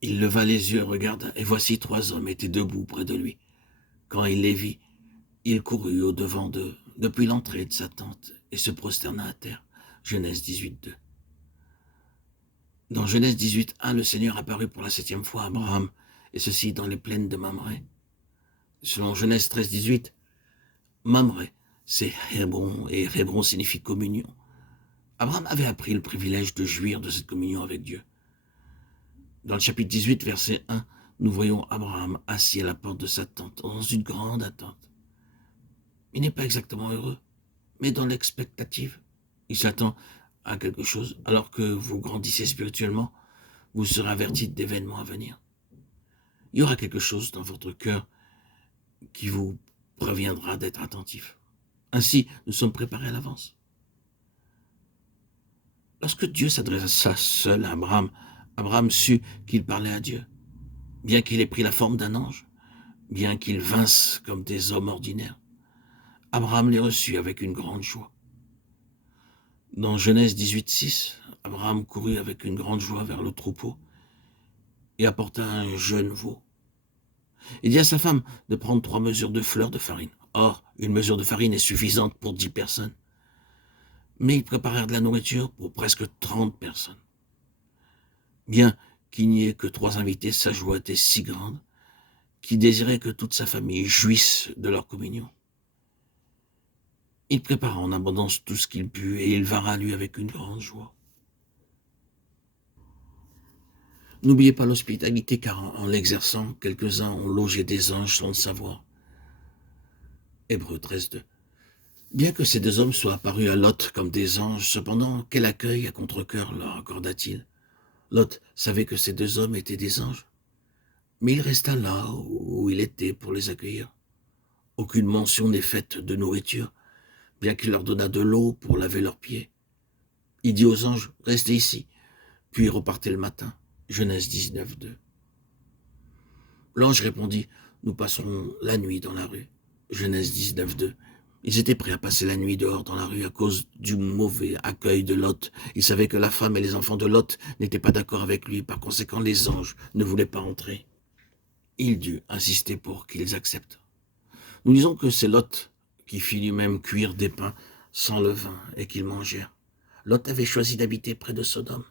Il leva les yeux, regarda, et voici 3 hommes étaient debout près de lui. Quand il les vit, il courut au-devant d'eux, depuis l'entrée de sa tente, et se prosterna à terre. Genèse 18:2. Dans Genèse 18:1, le Seigneur apparut pour la 7e fois à Abraham, et ceci dans les plaines de Mamré. Selon Genèse 13:18, Mamré, c'est Hébron, et Hébron signifie communion. Abraham avait appris le privilège de jouir de cette communion avec Dieu. Dans le chapitre 18, verset 1, nous voyons Abraham assis à la porte de sa tente, dans une grande attente. Il n'est pas exactement heureux, mais dans l'expectative. Il s'attend à quelque chose. Alors que vous grandissez spirituellement, vous serez avertis d'événements à venir. Il y aura quelque chose dans votre cœur qui vous préviendra d'être attentif. Ainsi, nous sommes préparés à l'avance. Lorsque Dieu s'adressa seul à Abraham, Abraham sut qu'il parlait à Dieu. Bien qu'il ait pris la forme d'un ange, bien qu'ils vinssent comme des hommes ordinaires, Abraham les reçut avec une grande joie. Dans Genèse 18:6, Abraham courut avec une grande joie vers le troupeau et apporta un jeune veau. Il dit à sa femme de prendre 3 mesures de fleur de farine. Or, une mesure de farine est suffisante pour 10 personnes. Mais ils préparèrent de la nourriture pour presque 30 personnes. Bien qu'il n'y ait que 3 invités, sa joie était si grande qu'il désirait que toute sa famille jouisse de leur communion. Il prépara en abondance tout ce qu'il put et il vint à lui avec une grande joie. N'oubliez pas l'hospitalité, car en l'exerçant, quelques-uns ont logé des anges sans le savoir. Hébreux 13:2. Bien que ces 2 hommes soient apparus à Lot comme des anges, cependant, quel accueil à contre-cœur leur accorda-t-il? Lot savait que ces 2 hommes étaient des anges, mais il resta là où il était pour les accueillir. Aucune mention n'est faite de nourriture, bien qu'il leur donna de l'eau pour laver leurs pieds. Il dit aux anges, restez ici, puis repartez le matin. Genèse 19:2. L'ange répondit, nous passerons la nuit dans la rue. Genèse 19:2. Ils étaient prêts à passer la nuit dehors dans la rue à cause du mauvais accueil de Lot. Ils savaient que la femme et les enfants de Lot n'étaient pas d'accord avec lui, par conséquent les anges ne voulaient pas entrer. Il dut insister pour qu'ils acceptent. Nous disons que c'est Lot qui fit lui-même cuire des pains sans levain et qu'ils mangèrent. Lot avait choisi d'habiter près de Sodome.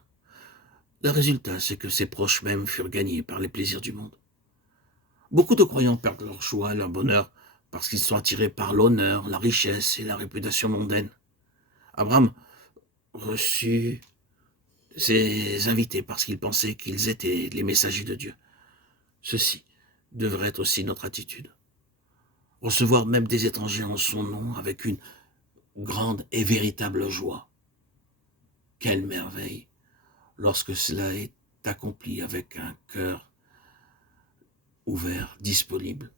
Le résultat, c'est que ses proches même furent gagnés par les plaisirs du monde. Beaucoup de croyants perdent leur joie, leur bonheur, parce qu'ils sont attirés par l'honneur, la richesse et la réputation mondaine. Abraham reçut ses invités parce qu'il pensait qu'ils étaient les messagers de Dieu. Ceci devrait être aussi notre attitude. Recevoir même des étrangers en son nom avec une grande et véritable joie. Quelle merveille lorsque cela est accompli avec un cœur ouvert, disponible,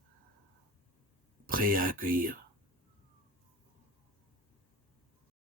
prêt à accueillir